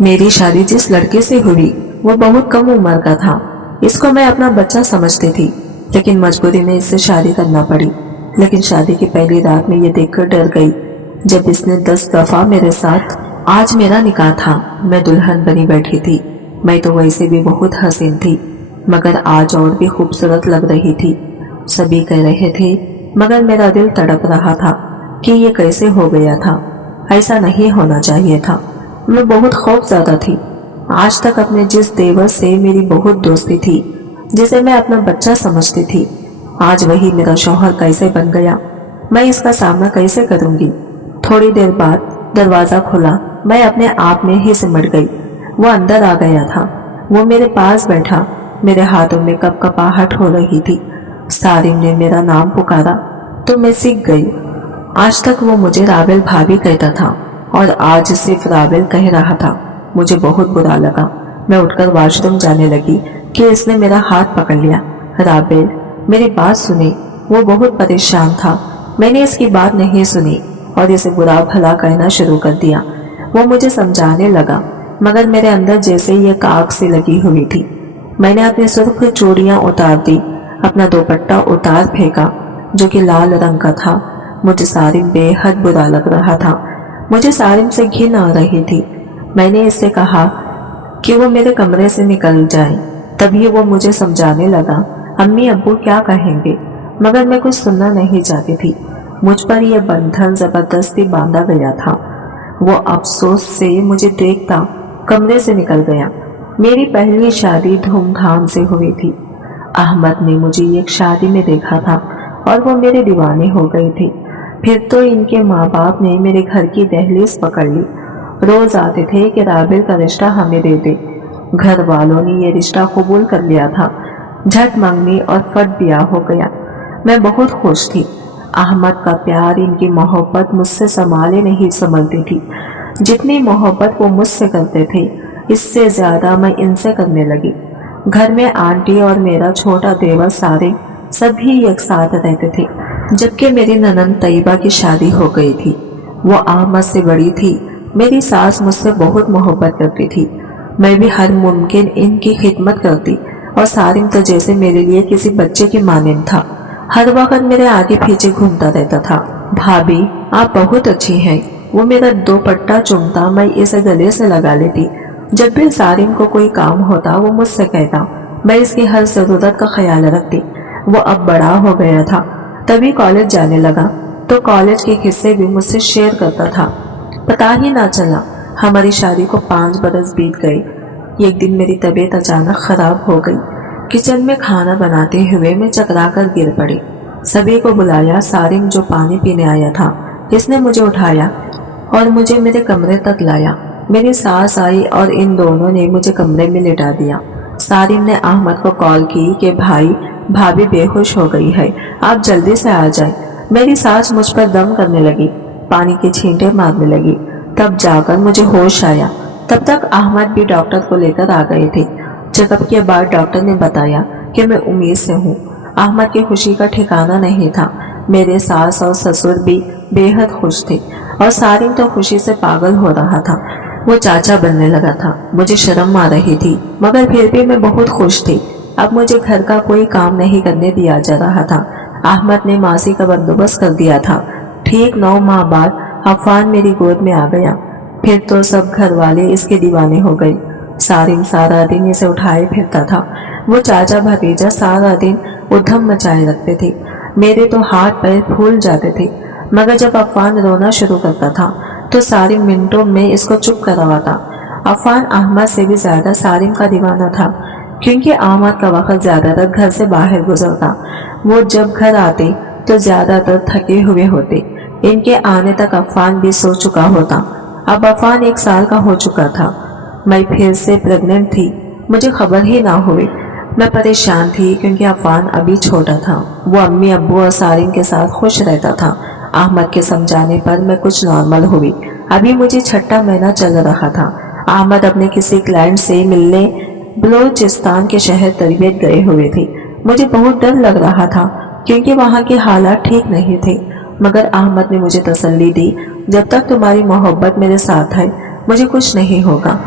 मेरी शादी जिस लड़के से हुई वो बहुत कम उम्र का था। इसको मैं अपना बच्चा समझती थी, लेकिन मजबूरी में इससे शादी करना पड़ी। लेकिन शादी की पहली रात में ये देखकर डर गई जब इसने 10 दफा मेरे साथ। आज मेरा निकाह था, मैं दुल्हन बनी बैठी थी। मैं तो वैसे भी बहुत हसीन थी, मगर आज और भी खूबसूरत लग रही थी। सभी कह रहे थे, मगर मेरा दिल तड़प रहा था कि ये कैसे हो गया था। ऐसा नहीं होना चाहिए था। मैं बहुत खौफज़दा थी। आज तक अपने जिस देवर से मेरी बहुत दोस्ती थी, जिसे मैं अपना बच्चा समझती थी, आज वही मेरा शौहर कैसे बन गया। मैं इसका सामना कैसे करूंगी। थोड़ी देर बाद दरवाजा खुला। मैं अपने आप में ही सिमट गई। वो अंदर आ गया था। वो मेरे पास बैठा। मेरे हाथों में कपकपाहट हो रही थी। सारिम ने मेरा नाम पुकारा तो मैं सीख गई। आज तक वो मुझे राबेल भाभी कहता था और आज सिर्फ राबेल कह रहा था। मुझे बहुत बुरा लगा। मैं उठकर वॉशरूम जाने लगी कि इसने मेरा हाथ पकड़ लिया। राबेल, मेरी बात सुने। वो बहुत परेशान था। मैंने इसकी बात नहीं सुनी और इसे बुरा भला कहना शुरू कर दिया। वो मुझे समझाने लगा, मगर मेरे अंदर जैसे ये आग सी लगी हुई थी। मैंने अपनी सुर्ख चूड़ियां उतार दी, अपना दुपट्टा उतार फेंका जो कि लाल रंग का था। मुझे सारिम बेहद बुरा लग रहा था। मुझे सारिम से घिन आ रही थी। मैंने इससे कहा कि वो मेरे कमरे से निकल जाए। तभी वो मुझे समझाने लगा, अम्मी अब्बू क्या कहेंगे, मगर मैं कुछ सुनना नहीं चाहती थी। मुझ पर यह बंधन जबरदस्ती बांधा गया था। वो अफसोस से मुझे देखता कमरे से निकल गया। मेरी पहली शादी धूमधाम से हुई थी। अहमद ने मुझे एक शादी में देखा था और वो मेरे दीवाने हो गई थी। फिर तो इनके माँ बाप ने मेरे घर की दहलीज पकड़ ली। रोज आते थे कि राबेल का रिश्ता हमें दे दे। घर वालों ने ये रिश्ता कबूल कर लिया था। झट मंगनी और फट ब्याह हो गया। मैं बहुत खुश थी। अहमद का प्यार, इनकी मोहब्बत मुझसे संभाले नहीं संभलती थी। जितनी मोहब्बत वो मुझसे करते थे, इससे ज्यादा मैं इनसे करने लगी। घर में आंटी और मेरा छोटा देवर सारे सभी एक साथ रहते थे। जबकि मेरी ननंद तैयबा की शादी हो गई थी। वो अहमद से बड़ी थी। मेरी सास मुझसे बहुत मोहब्बत करती थी। मैं भी हर मुमकिन इनकी खिदमत करती और सारिम तो जैसे मेरे लिए किसी बच्चे की मानंद था। हर वक्त मेरे आगे पीछे घूमता रहता था। भाभी, आप बहुत अच्छी हैं। वो मेरा दुपट्टा चूमता, मैं इसे गले से लगा लेती। जब भी सारिम को कोई काम होता वो मुझसे कहता। मैं इसकी हर जरूरत का ख्याल रखती। वो अब बड़ा हो गया था, तभी कॉलेज जाने लगा तो कॉलेज के किस्से भी मुझसे शेयर करता था। पता ही ना चला हमारी शादी को 5 बरस बीत गए। एक दिन मेरी तबीयत अचानक खराब हो गई। किचन में खाना बनाते हुए मैं चकरा कर गिर पड़ी। सभी को बुलाया। सारिम जो पानी पीने आया था, इसने मुझे उठाया और मुझे मेरे कमरे तक लाया। मेरी सास आई और इन दोनों ने मुझे कमरे में लिटा दिया। सारिम ने अहमद को कॉल की कि भाई भाभी बेहोश हो गई है, आप जल्दी से आ जाएं। मेरी सास मुझ पर दम करने लगी, पानी के छींटे मारने लगी। तब जाकर मुझे होश आया। तब तक अहमद भी डॉक्टर को लेकर आ गए थे। चेकअप के बाद डॉक्टर ने बताया कि मैं उम्मीद से हूँ। अहमद की खुशी का ठिकाना नहीं था। मेरे सास और ससुर भी बेहद खुश थे और सारिम तो खुशी से पागल हो रहा था। वो चाचा बनने लगा था। मुझे शर्म आ रही थी, मगर फिर भी मैं बहुत खुश थी। अब मुझे घर का कोई काम नहीं करने दिया जा रहा था। अहमद ने मासी का बंदोबस्त कर दिया था। ठीक 9 माह बाद अफान मेरी गोद में आ गया। फिर तो सब घर वाले इसके दीवाने हो गए। सारिम सारा दिन इसे उठाए फिरता था। वो चाचा भतीजा सारा दिन उधम मचाए रखते थे। मेरे तो हाथ पैर फूल जाते थे। मगर जब अफान रोना शुरू करता था तो सारिम मिनटों में इसको चुप करवाता। अफान अहमद से भी ज्यादा सारिम का दीवाना था, क्योंकि अहमद का वक्त ज्यादातर घर से बाहर गुजरता। वो जब घर आते तो ज्यादातर थके हुए होते। इनके आने तक अफान भी सो चुका होता। अब अफान 1 साल का हो चुका था। मैं फिर से प्रेग्नेंट थी। मुझे खबर ही ना हुई। मैं परेशान थी क्योंकि अफान अभी छोटा था। वो अम्मी अब्बू और सारिम के साथ खुश रहता था। अहमद के समझाने पर मैं कुछ नॉर्मल हुई। अभी मुझे 6ठा महीना चल रहा था। अहमद अपने किसी क्लाइंट से मिलने बलोचिस्तान के शहर तरबियत गए हुए थे। मुझे बहुत डर लग रहा था क्योंकि वहाँ के हालात ठीक नहीं थे। मगर अहमद ने मुझे तसल्ली दी, जब तक तुम्हारी मोहब्बत मेरे साथ है मुझे कुछ नहीं होगा।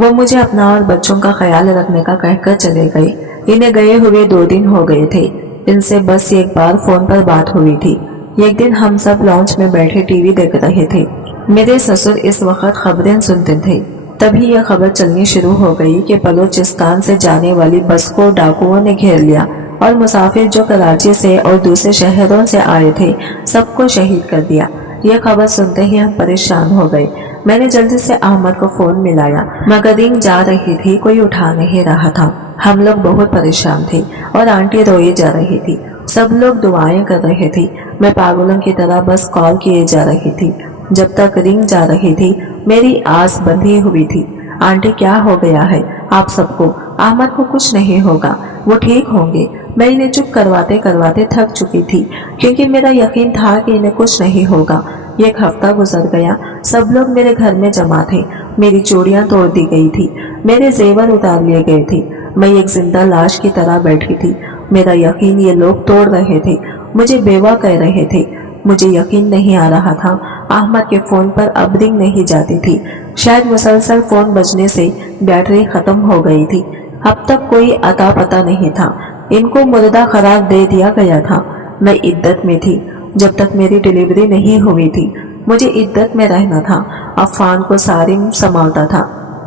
वो मुझे अपना और बच्चों का ख्याल रखने का कहकर चले गए। इन्हें गए हुए 2 दिन हो गए थे। इनसे बस एक बार फोन पर बात हुई थी। एक दिन हम सब लॉन्च में बैठे टीवी देख रहे थे। मेरे ससुर इस वक्त खबरें सुनते थे। तभी यह खबर चलनी शुरू हो गई कि बलूचिस्तान से जाने वाली बस को डाकुओं ने घेर लिया और मुसाफिर जो कराची से और दूसरे शहरों से आए थे सबको शहीद कर दिया। यह खबर सुनते ही हम परेशान हो गए। मैंने जल्दी से अहमद को फोन मिलाया, मगर रिंग जा रही थी, कोई उठा नहीं रहा था। हम लोग बहुत परेशान थे और आंटी रोई जा रही थी। सब लोग दुआएं कर रहे थे। मैं पागलों की तरह बस कॉल किए जा रही थी। जब तक रिंग जा रही थी मेरी आस बंधी हुई थी। आंटी क्या हो गया है आप सबको? अहमद को कुछ नहीं होगा, वो ठीक होंगे। मैं इन्हें चुप करवाते करवाते थक चुकी थी, क्योंकि मेरा यकीन था कि इन्हें कुछ नहीं होगा। एक हफ्ता गुजर गया। सब लोग मेरे घर में जमा थे। मेरी चूड़ियां तोड़ दी गई थी, मेरे जेवर उतार लिए गए थे। मैं एक जिंदा लाश की तरह बैठी थी। मेरा यकीन ये लोग तोड़ रहे थे, मुझे बेवा कह रहे थे। मुझे यकीन नहीं आ रहा था। अहमद के फोन पर अब रिंग नहीं जाती थी। शायद मुसलसल फोन बजने से बैटरी खत्म हो गई थी। अब तक कोई अता पता नहीं था। इनको मुर्दा करार दे दिया गया था। मैं इद्दत में थी। जब तक मेरी डिलीवरी नहीं हुई थी मुझे इद्दत में रहना था। अफान को सारिम संभालता था।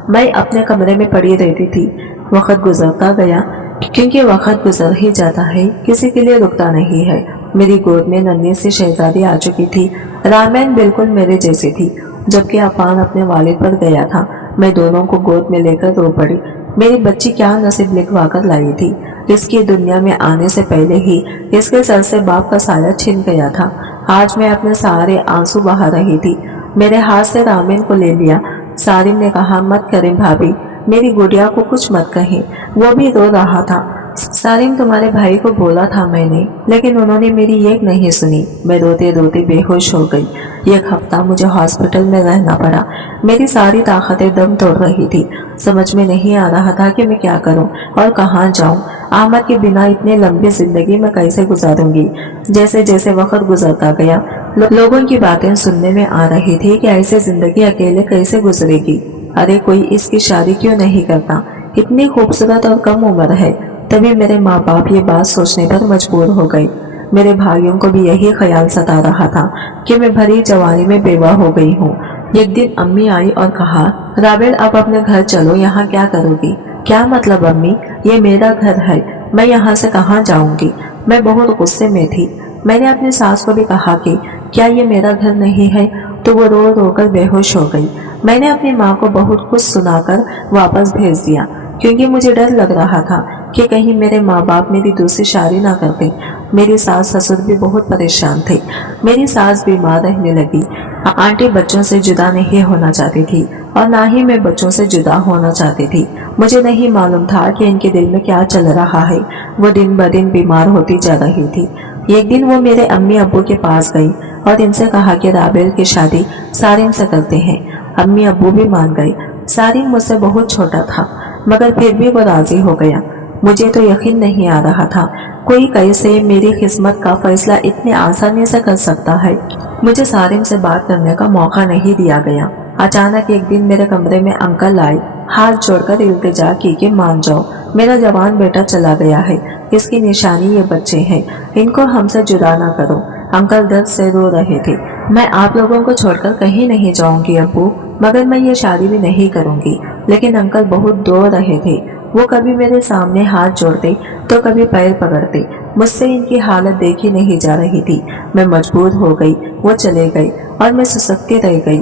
मैं अपने कमरे में पड़ी रहती थी। वक्त गुजरता गया, क्योंकि वक्त गुजर ही जाता है, किसी के लिए रुकता नहीं है। मेरी गोद में नन्ही सी शहजादी आ चुकी थी। रामैन बिल्कुल मेरे जैसी थी। जबकि अफान अपने वालिद पर गया था, मैं दोनों को गोद में लेकर रो पड़ी। मेरी बच्ची क्या नसीब लिखवा कर लाई थी। इसकी दुनिया में आने से पहले ही इसके सर से बाप का साया छिन गया था। आज मैं अपने सारे आंसू बहा रही थी। मेरे हाथ से रामैन को ले लिया। सारिम ने कहा, मत करें भाभी, मेरी गुड़िया को कुछ मत कहें। वो भी रो रहा था। सारिम, तुम्हारे भाई को बोला था मैंने, लेकिन उन्होंने मेरी एक नहीं सुनी। मैं रोते रोते बेहोश हो गई। एक हफ्ता मुझे हॉस्पिटल में रहना पड़ा। मेरी सारी ताकतें दम तोड़ रही थी। समझ में नहीं आ रहा था कि मैं क्या करूं और कहां जाऊं। अहमद के बिना इतनी लंबी जिंदगी में कैसे गुजारूंगी। जैसे जैसे वक्त गुजरता गया लोगों की बातें सुनने में आ रही थी कि ऐसे जिंदगी अकेले कैसे गुजरेगी। अरे कोई इसकी शादी क्यों नहीं करता, इतनी खूबसूरत और कम उम्र है। तभी मेरे माँ बाप ये बात सोचने पर मजबूर हो गए। मेरे भाइयों को भी यही ख्याल सता रहा था कि मैं भरी जवानी में बेवा हो गई हूँ। एक दिन अम्मी आई और कहा, राबेल अब अपने घर चलो, यहाँ क्या करोगी? क्या मतलब अम्मी, ये मेरा घर है, मैं यहाँ से कहाँ जाऊंगी? मैं बहुत गुस्से में थी। मैंने अपनी सास को भी कहा कि क्या ये मेरा घर नहीं है, तो वो रो रो कर बेहोश हो गई। मैंने अपनी माँ को बहुत कुछ सुनाकर वापस भेज दिया, क्योंकि मुझे डर लग रहा था कि कहीं मेरे माँ बाप मेरी दूसरी शादी ना कर दें। मेरी सास ससुर भी बहुत परेशान थे। मेरी सास बीमार रहने लगी। आंटी बच्चों से जुदा नहीं होना चाहती थी और ना ही मैं बच्चों से जुदा होना चाहती थी। मुझे नहीं मालूम था कि इनके दिल में क्या चल रहा है। वो दिन ब दिन बीमार होती जा रही थी। एक दिन वो मेरे अम्मी अब्बू के पास गई और इनसे कहा कि राबेल की शादी सारिम से करते हैं। अम्मी अब्बू भी मान गए। सारिम मुझसे बहुत छोटा था, मगर फिर भी वो राजी हो गया। मुझे तो यकीन नहीं आ रहा था कोई कैसे मेरी किस्मत का फैसला इतने आसानी से कर सकता है। मुझे सारिम से बात करने का मौका नहीं दिया गया। अचानक एक दिन मेरे कमरे में अंकल आए। हाथ जोड़कर इल्तिजा की कि मान जाओ, मेरा जवान बेटा चला गया है, इसकी निशानी ये बच्चे हैं, इनको हमसे जुदा ना करो। अंकल दर्द से रो रहे थे। मैं आप लोगों को छोड़कर कहीं नहीं जाऊंगी अब्बू, मगर मैं ये शादी भी नहीं करूंगी। लेकिन अंकल बहुत रो रहे थे। वो कभी मेरे सामने हाथ जोड़ते तो कभी पैर पकड़ते। मुझसे इनकी हालत देखी नहीं जा रही थी। मैं मजबूर हो गई। वो चले गए और मैं सुसकती रह गई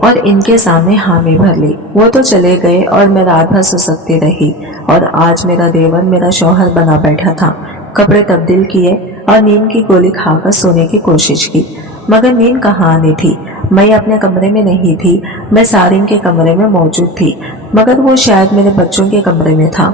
और इनके सामने हामी भर ली। वो तो चले गए और मैं रात भर सुसकती रही। और आज मेरा देवर मेरा शौहर बना बैठा था। कपड़े तब्दील किए और नींद की गोली खाकर सोने की कोशिश की, मगर नींद कहाँ आनी थी। मैं अपने कमरे में नहीं थी, मैं सारिम के कमरे में मौजूद थी, मगर वो शायद मेरे बच्चों के कमरे में था।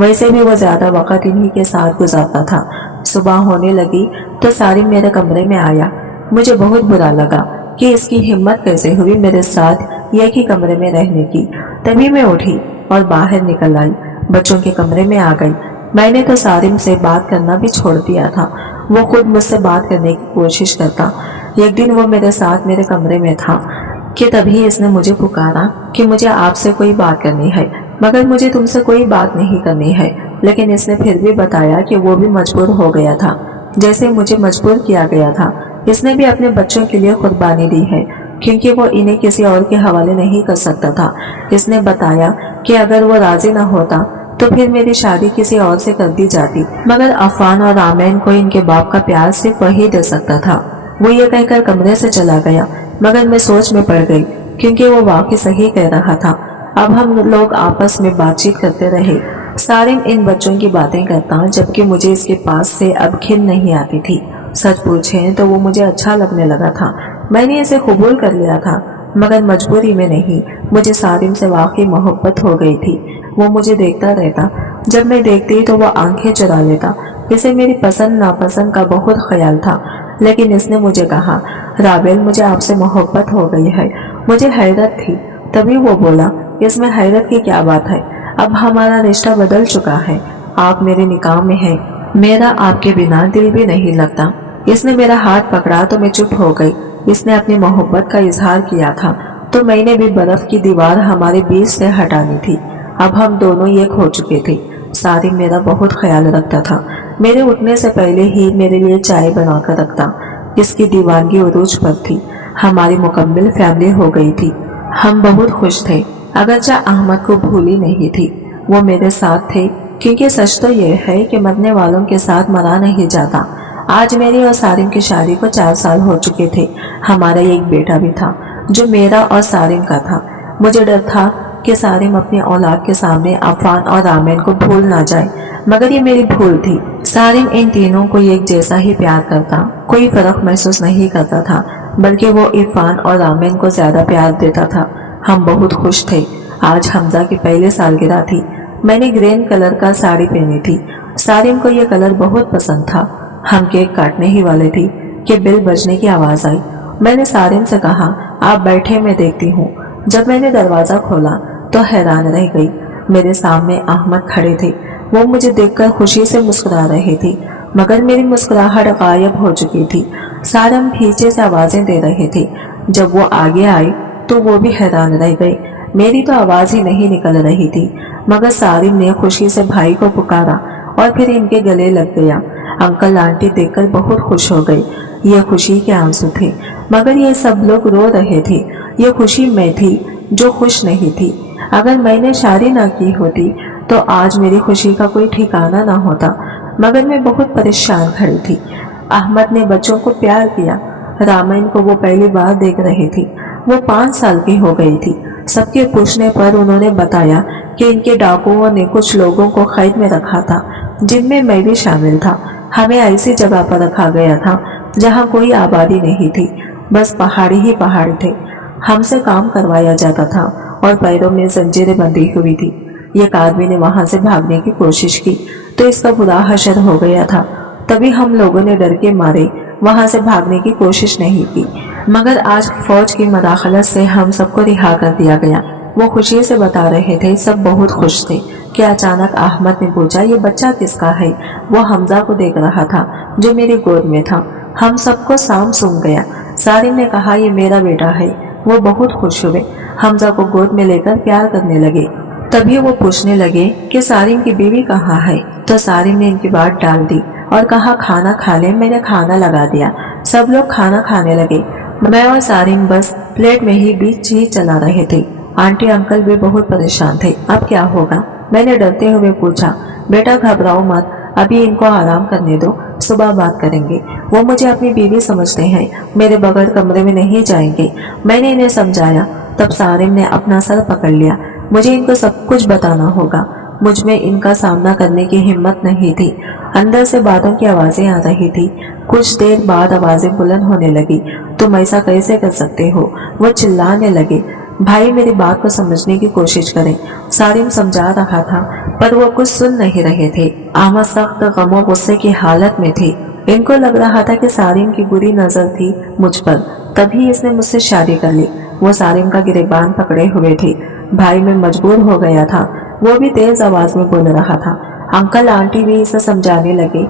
वैसे भी वो ज्यादा वक्त इन्हीं के साथ गुजारता था। सुबह होने लगी तो सारिम मेरे कमरे में आया। मुझे बहुत बुरा लगा कि इसकी हिम्मत कैसे हुई मेरे साथ एक ही कमरे में रहने की। तभी मैं उठी और बाहर निकल आई, बच्चों के कमरे में आ गई। मैंने तो सारिम से बात करना भी छोड़ दिया था। वो खुद मुझसे बात करने की कोशिश करता। एक दिन वो मेरे साथ मेरे कमरे में था। कि तभी इसने मुझे पुकारा कि मुझे आपसे कोई बात करनी है, मगर मुझे तुमसे कोई बात नहीं करनी है। लेकिन इसने फिर भी बताया कि वो भी मजबूर हो गया था, जैसे मुझे मजबूर किया गया था। इसने भी अपने बच्चों के लिए कुर्बानी दी है, क्योंकि वो इन्हें किसी और के हवाले नहीं कर सकता था। इसने बताया कि अगर वो राजी न होता तो फिर मेरी शादी किसी और से कर दी जाती, मगर अफान और आमैन को इनके बाप का प्यार सिर्फ वही दे सकता था। वो ये कहकर कमरे से चला गया, मगर मैं सोच में पड़ गई, क्योंकि वो वाकई सही कह रहा था। अब हम लोग आपस में बातचीत करते रहे। सारिम इन बच्चों की बातें करता, जबकि मुझे इसके पास से अब खिन नहीं आती थी। सच पूछे तो वो मुझे अच्छा लगने लगा था। मैंने इसे कबूल कर लिया था, मगर मजबूरी में नहीं। मुझे सारिम से वाकई मोहब्बत हो गई थी। वो मुझे देखता रहता, जब मैं देखती तो वो आंखें चुरा लेता। इसे मेरी पसंद नापसंद का बहुत ख्याल था, लेकिन इसने मुझे कहा, राबेल मुझे आपसे मोहब्बत हो गई है। मुझे हैरत थी। तभी वो बोला, इसमें हैरत की क्या बात है, अब हमारा रिश्ता बदल चुका है। आप मेरे निकाह में हैं, मेरा आपके बिना दिल भी नहीं लगता। इसने मेरा हाथ पकड़ा तो मैं चुप हो गई। इसने अपनी मोहब्बत का इजहार किया था, तो मैंने भी बर्फ की दीवार हमारे बीच से हटानी थी। अब हम दोनों एक हो चुके थे। सारिम मेरा बहुत ख्याल रखता था। मेरे उठने से पहले ही मेरे लिए चाय बनाकर रखता। इसकी दीवानगी उरूज पर थी। हमारी मुकम्मल फैमिली हो गई थी। हम बहुत खुश थे। अगरचे अहमद को भूली नहीं थी। वो मेरे साथ थे, क्योंकि सच तो ये है कि मरने वालों के साथ मरा नहीं जाता। आज मेरी और सारिम की शादी को 4 साल हो चुके थे। हमारा एक बेटा भी था, जो मेरा और सारिम का था। मुझे डर था कि सारिम अपनी औलाद के सामने अफान और आमैन को भूल ना जाए, मगर ये मेरी भूल थी। सारिम इन तीनों को एक जैसा ही प्यार करता, कोई फर्क महसूस नहीं करता था, बल्कि वो इरफान और आमैन को ज्यादा प्यार देता था। हम बहुत खुश थे। आज हमजा की पहली सालगिरह थी। मैंने ग्रीन कलर का साड़ी पहनी थी। सारिम को यह कलर बहुत पसंद था। हम केक काटने ही वाले थे कि बेल बजने की आवाज आई। मैंने सारिम से कहा, आप बैठे, मैं देखती हूँ। जब मैंने दरवाजा खोला तो हैरान रह गई। मेरे सामने अहमद खड़े थे। वो मुझे देखकर खुशी से मुस्कुरा रहे थे, मगर मेरी मुस्कुराहट गायब हो चुकी थी। सारिम पीछे से आवाजें दे रहे थे। जब वो आगे आए तो वो भी हैरान रह गए। मेरी तो आवाज ही नहीं निकल रही थी, मगर सारिम ने खुशी से भाई को पुकारा और फिर इनके गले लग गया। अंकल आंटी देखकर बहुत खुश हो गए। ये खुशी के आंसू थे, मगर ये सब लोग रो रहे थे। ये खुशी मैं थी जो खुश नहीं थी। अगर मैंने शादी ना की होती तो आज मेरी खुशी का कोई ठिकाना ना होता, मगर मैं बहुत परेशान खड़ी थी। अहमद ने बच्चों को प्यार किया। रामायण को वो पहली बार देख रही थी। वो 5 साल की हो गई थी। सबके पूछने पर उन्होंने बताया कि इनके डाकुओं ने कुछ लोगों को कैद में रखा था, जिनमें मैं भी शामिल था। हमें ऐसी जगह पर रखा गया था जहाँ कोई आबादी नहीं थी, बस पहाड़ी ही पहाड़ थे। हमसे काम करवाया जाता था और पैरों में जंजीरें बंधी हुई थी। एक आदमी ने वहां से भागने की कोशिश की तो इसका बुरा हशर हो गया था। तभी हम लोगों ने डर के मारे वहां से भागने की कोशिश नहीं की, मगर आज फौज की मदाखलत से हम सबको रिहा कर दिया गया। वो खुशी से बता रहे थे, सब बहुत खुश थे कि अचानक अहमद ने पूछा, ये बच्चा किसका है? वो हमजा को देख रहा था जो मेरी गोद में था। हम सबको साम सूंघ गया। सारिम ने कहा, ये मेरा बेटा है। वो बहुत खुश हुए, हमजा को गोद में लेकर प्यार करने लगे। तभी वो पूछने लगे कि सारिम की बीवी कहाँ है? तो सारिम ने इनकी बात डाल दी और कहा, खाना खा ले। मैंने खाना लगा दिया। सब लोग खाना खाने लगे। मैं और सारिम बस प्लेट में ही बीच ही चला रहे थे। आंटी अंकल भी बहुत परेशान थे। अब क्या होगा? मैंने डरते हुए पूछा। बेटा घबराओ मत, अभी इनको आराम करने दो, सुबह बात करेंगे। वो मुझे अपनी बीवी समझते हैं, मेरे बगैर कमरे में नहीं जाएंगे। मैंने इन्हें समझाया। तब सारिम ने अपना सर पकड़ लिया। मुझे इनको सब कुछ बताना होगा। मुझ में इनका सामना करने की हिम्मत नहीं थी। अंदर से बातों की आवाजें आ रही थी। कुछ देर बाद आवाजें बुलंद होने लगी। तुम ऐसा कैसे कर सकते हो? वो चिल्लाने लगे। भाई मेरी बात को समझने की कोशिश करें। सारिम समझा रहा था, पर वो कुछ सुन नहीं रहे थे। अहमद सख्त गमो गुस्से की हालत में थे। इनको लग रहा था कि सारिम की बुरी नजर थी मुझ पर, तभी इसने मुझसे शादी कर ली। वो सारिम का गिरेबान पकड़े हुए थे। भाई में मजबूर हो गया था। वो भी तेज आवाज में बोल रहा था। अंकल आंटी भी इसे समझाने लगे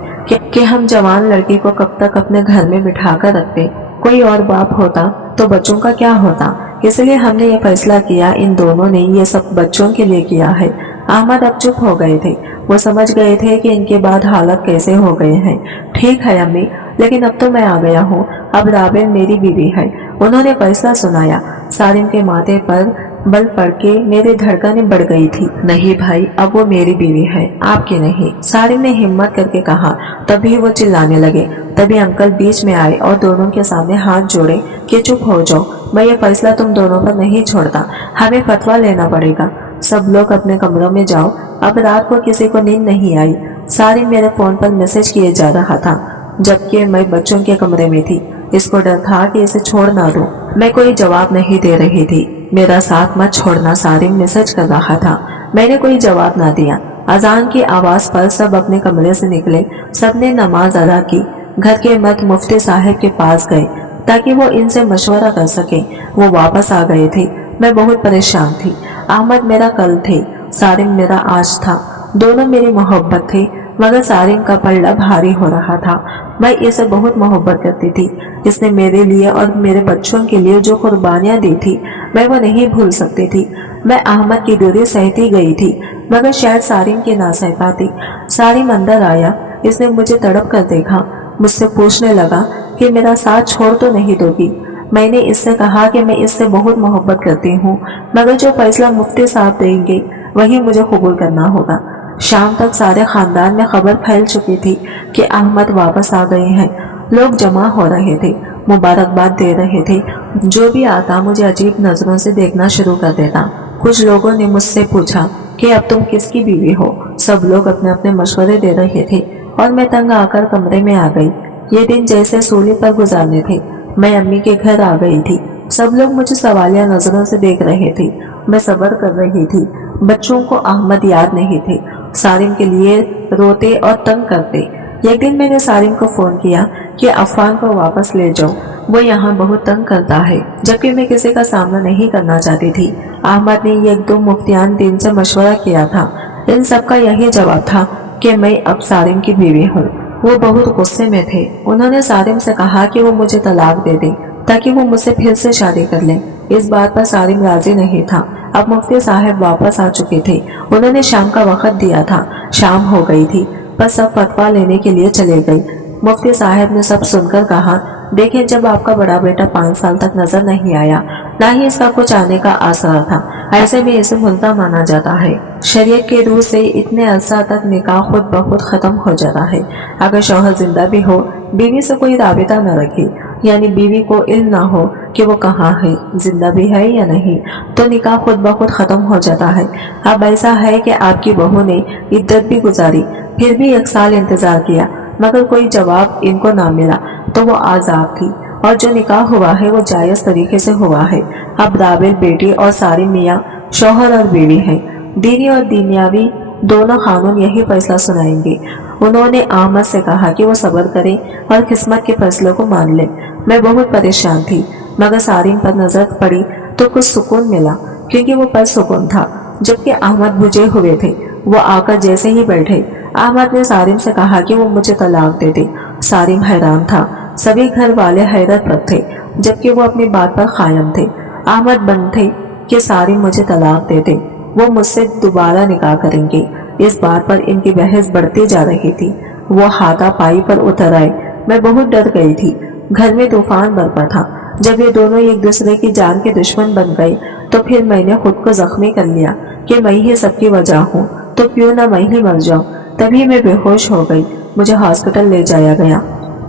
कि हम जवान लड़की को कब तक अपने घर में बिठा कर रखते। कोई और बाप होता तो बच्चों का क्या होता? اس لیے ہم نے یہ فیصلہ کیا، ان دونوں نے یہ سب بچوں کے لیے کیا ہے۔ احمد اب چپ ہو گئے تھے، وہ سمجھ گئے تھے کہ ان کے بعد حالات کیسے ہو گئے ہیں۔ ٹھیک ہے امی، لیکن اب تو میں آ گیا ہوں، اب رابل میری بیوی ہے، انہوں نے فیصلہ سنایا۔ سالم کے ماتھے پر بل پڑ کے میرے دھڑکنیں بڑھ گئی تھی۔ نہیں بھائی، اب وہ میری بیوی ہے، آپ کی نہیں، سالم نے ہمت کر کے کہا۔ تبھی وہ چلانے لگے۔ تبھی انکل بیچ میں آئے اور دونوں کے سامنے ہاتھ جوڑے کہ چپ ہو جاؤ، میں یہ فیصلہ تم دونوں پر نہیں چھوڑتا، ہمیں فتویٰ لینا پڑے گا۔ سب لوگ اپنے کمروں میں جاؤ، اب رات کو کسی کو نیند نہیں آئی۔ سالم میرے فون پر میسج کیے جا رہا تھا جبکہ میں بچوں کے کمرے میں تھی۔ اس کو ڈر تھا کہ اسے چھوڑ نہ دوں۔ میں کوئی جواب نہیں دے رہی تھی۔ میرا ساتھ مت چھوڑنا، سالم میسج کر رہا تھا۔ میں نے کوئی جواب نہ دیا۔ اذان کی آواز پر سب اپنے کمرے سے نکلے، سب نے نماز ادا کی۔ گھر کے مرد مفتی صاحب کے پاس گئے تاکہ وہ ان سے مشورہ کر سکے۔ وہ واپس آ گئے تھے۔ میں بہت پریشان تھی۔ احمد میرا کل تھے، سالم میرا آج تھا۔ دونوں میری محبت تھے، مگر سالم کا پلڑا بھاری ہو رہا تھا۔ میں اسے بہت محبت کرتی تھی۔ اس نے میرے لیے اور میرے بچوں کے لیے جو قربانیاں دی تھی، میں وہ نہیں بھول سکتی تھی۔ میں احمد کی دوری سہتی گئی تھی، مگر شاید سالم کی نہ سہ پاتی۔ سالم اندر آیا، اس نے مجھے تڑپ کر دیکھا، مجھ سے پوچھنے لگا کہ میرا ساتھ چھوڑ تو نہیں دو گی۔ میں نے اس سے کہا کہ میں اس سے بہت محبت کرتی ہوں، مگر جو فیصلہ مفتی صاحب دیں گے وہی مجھے قبول کرنا ہوگا۔ شام تک سارے خاندان میں خبر پھیل چکی تھی کہ احمد واپس آ گئے ہیں۔ لوگ جمع ہو رہے تھے، مبارکباد دے رہے تھے۔ جو بھی آتا مجھے عجیب نظروں سے دیکھنا شروع کر دیتا۔ کچھ لوگوں نے مجھ سے پوچھا کہ اب تم کس کی بیوی ہو؟ سب لوگ اپنے اپنے مشورے دے رہے تھے اور میں تنگ آ کر کمرے میں آ گئی۔ یہ دن جیسے سولی پر گزارنے تھے۔ میں امی کے گھر آ گئی تھی۔ سب لوگ مجھے سوالیہ نظروں سے دیکھ رہے تھے۔ میں صبر کر رہی تھی۔ بچوں کو احمد یاد نہیں تھے، سالم کے لیے روتے اور تنگ کرتے۔ ایک دن میں نے سالم کو فون کیا کہ عفان کو واپس لے جاؤ، وہ یہاں بہت تنگ کرتا ہے، جبکہ میں کسی کا سامنا نہیں کرنا چاہتی تھی۔ احمد نے ایک دو مفتیان دن سے مشورہ کیا تھا، ان سب کا یہی جواب تھا کہ میں اب سالم کی بیوی ہوں۔ وہ بہت غصے میں تھے۔ انہوں نے سالم سے کہا کہ وہ مجھے طلاق دے دے تاکہ وہ مجھ سے پھر سے شادی کر لیں۔ اس بات پر سالم راضی نہیں تھا۔ اب مفتی صاحب واپس آ چکے تھے۔ انہوں نے شام کا وقت دیا تھا۔ شام ہو گئی تھی، بس سب فتویٰ لینے کے لیے چلے گئے۔ مفتی صاحب نے سب سن کر کہا، دیکھیں جب آپ کا بڑا بیٹا 5 سال تک نظر نہیں آیا، نہ ہی اس کا کچھ آنے کا آثار تھا، ایسے میں اسے ملتا مانا جاتا ہے۔ شریعت کے روح سے اتنے عرصہ تک نکاح خود بخود ختم ہو جاتا ہے۔ اگر شوہر زندہ بھی ہو، بیوی سے کوئی رابطہ نہ رکھے، یعنی بیوی کو علم نہ ہو کہ وہ کہاں ہے، زندہ بھی ہے یا نہیں، تو نکاح خود بخود ختم ہو جاتا ہے۔ اب ایسا ہے کہ آپ کی بہو نے عدت بھی گزاری، پھر بھی 1 سال انتظار کیا، مگر کوئی جواب ان کو نہ ملا، تو وہ آزاد تھی، اور جو نکاح ہوا ہے وہ جائز طریقے سے ہوا ہے۔ اب رابل بیٹی اور سالم میاں شوہر اور بیوی ہیں۔ دینی اور دنیاوی دونوں قانون یہی فیصلہ سنائیں گے۔ انہوں نے احمد سے کہا کہ وہ صبر کرے اور قسمت کے فیصلوں کو مان لے۔ میں بہت پریشان تھی، مگر سالم پر نظر پڑی تو کچھ سکون ملا، کیونکہ وہ پرسکون تھا، جبکہ احمد بجھے ہوئے تھے۔ وہ آ کر جیسے ہی بیٹھے، احمد نے سالم سے کہا کہ وہ مجھے طلاق دے دے۔ سالم حیران تھا، سبھی گھر والے حیرت پر تھے، جبکہ وہ اپنی بات پر قائم تھے۔ احمد بند تھے کہ سالم مجھے طلاق دے دے، وہ مجھ سے دوبارہ نکاح کریں گے۔ اس بات پر ان کی بحث بڑھتی جا رہی تھی۔ وہ ہاتھا پائی پر اتر آئے۔ میں بہت ڈر گئی تھی۔ گھر میں طوفان برپا تھا۔ جب یہ دونوں ایک دوسرے کی جان کے دشمن بن گئے تو پھر میں نے خود کو زخمی کر لیا کہ میں ہی سب کی وجہ ہوں، تو کیوں نہ میں ہی مر جاؤں۔ تبھی میں بے ہوش ہو گئی۔ مجھے ہاسپٹل لے جایا گیا۔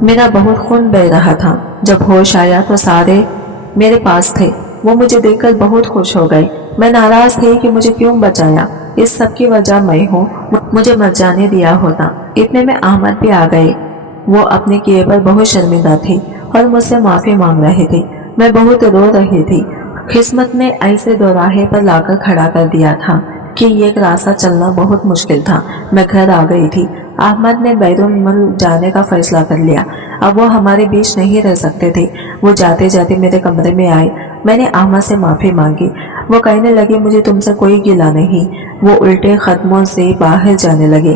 میرا بہت خون بہہ رہا تھا۔ جب ہوش آیا تو سارے میرے پاس تھے۔ وہ مجھے دیکھ کر بہت خوش ہو گئے۔ میں ناراض تھی کہ مجھے کیوں بچایا، اس سب کی وجہ میں ہوں، مجھے مر جانے دیا ہوتا۔ اتنے میں احمد بھی آ گئے۔ وہ اپنے کیے پر بہت شرمندہ تھے اور مجھ سے معافی مانگ رہے تھے۔ میں بہت رو رہی تھی۔ قسمت نے ایسے دوراہے پر لا کر کھڑا کر دیا تھا کہ ایک راستہ چلنا بہت مشکل تھا۔ میں گھر آ گئی تھی۔ احمد نے بیرون ملک جانے کا فیصلہ کر لیا۔ اب وہ ہمارے بیچ نہیں رہ سکتے تھے۔ وہ جاتے جاتے میرے کمرے میں آئے۔ میں نے احمد سے معافی مانگی۔ وہ کہنے لگے مجھے تم سے کوئی گلہ نہیں۔ وہ الٹے قدموں سے باہر جانے لگے۔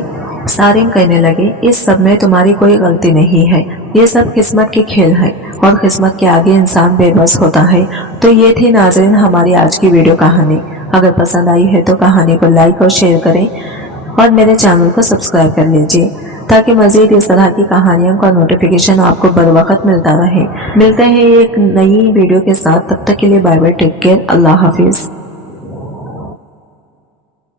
सारिम कहने लगे, इस सब में तुम्हारी कोई गलती नहीं है, ये सब किस्मत की खेल है और किस्मत के आगे इंसान बेबस होता है। तो ये थी नाज़रीन हमारी आज की वीडियो कहानी। अगर पसंद आई है तो कहानी को लाइक और शेयर करें और मेरे चैनल को सब्सक्राइब कर लीजिए ताकि मज़ीद इस तरह की कहानियों का नोटिफिकेशन आपको बर वक्त मिलता रहे। मिलते हैं एक नई वीडियो के साथ, तब तक के लिए बाय बाय, टेक केयर, अल्लाह हाफिज़।